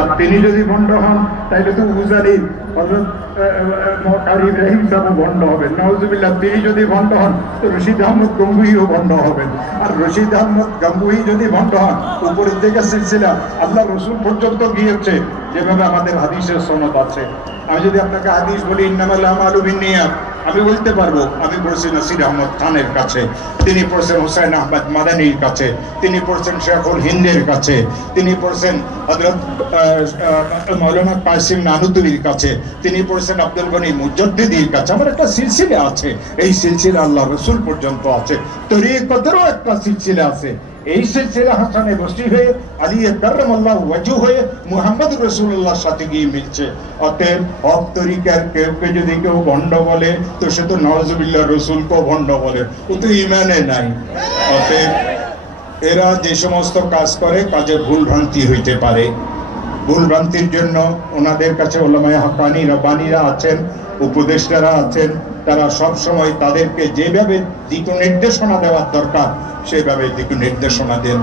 আর তিনি যদি ভণ্ড হন, তাইলে তো উজারি হজরত ইব্রাহিম ভণ্ড হবেন। তিনি যদি ভণ্ড হন, তো রশিদ আহমদ গঙ্গুহিও ভণ্ড হবেন। আর রশিদ আহমদ গঙ্গুহি যদি ভণ্ড হন উপরের দিকে সিলসিলা আল্লাহ রসুল পর্যন্ত গিয়েছে, যেভাবে আমাদের হাদিসের সনদ আছে। আমি যদি আপনাকে হাদিস বলি, ইন্নামাল আমি বলতে পারব, আমি পড়ছি নাসির আহমদ খানের কাছে, তিনি পড়ছেন হুসাইন আহমদ মাদানির কাছে, তিনি পড়ছেন শেখুল হিন্দের কাছে, তিনি পড়ছেন হজরত মৌলানা কাসিম কাছে। তিনি পড়ছেন আব্দুল গনি মুজদ্দিদির কাছে। আমার একটা সিলসিলা আছে। এই সিলসিলা আল্লাহ রসুল পর্যন্ত আছে। তরিকতেরও একটা সিলসিলা আছে। এই সিলসিলা হাসানে বসি হয়ে, আলী আল্লাহ ওয়াজু হয়ে মুহাম্মদ রসুল্লাহর সাথে গিয়ে মিলছে। অতএব তরিকার যদি কেউ ভণ্ড বলে, তো সে তো নওয়াজুবিল্লাহ রসুলকেও ভণ্ড বলে। ও তো ইমানে নাই। অতএব এরা যে সমস্ত কাজ করে, কাজে ভুল ভ্রান্তি হইতে পারে। ভুল ভ্রান্তির জন্য ওনাদের কাছে ওলামায় হাক্কানি রব্বানিরা আছেন, উপদেষ্টারা আছেন, তারা সব সময় তাদেরকে যেভাবে দিক নির্দেশনা দেওয়ার দরকার, সেভাবে দিক নির্দেশনা দেন।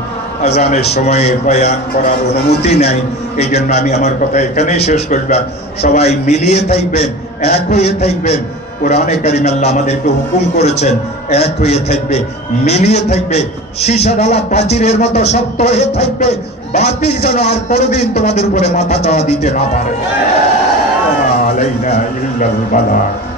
আজানের সময়ে বয়ান করার অনুমতি নাই এই জন্য আমি আমার কথা এখানেই শেষ করলাম সবাই মিলিয়ে থাকবেন, এক হয়ে থাকবেন। কোরআনে কারিম আল্লাহ আমাদেরকে হুকুম করেছেন, এক হয়ে থাকবে, মিলিয়ে থাকবে। সীসা ডালা প্রাচীরের মতো শক্ত হয়ে থাকবে বাতিল যেন আর কোনোদিন তোমাদের উপরে মাথা চাওয়া দিতে না পারে। ইল্লাল বালাগ।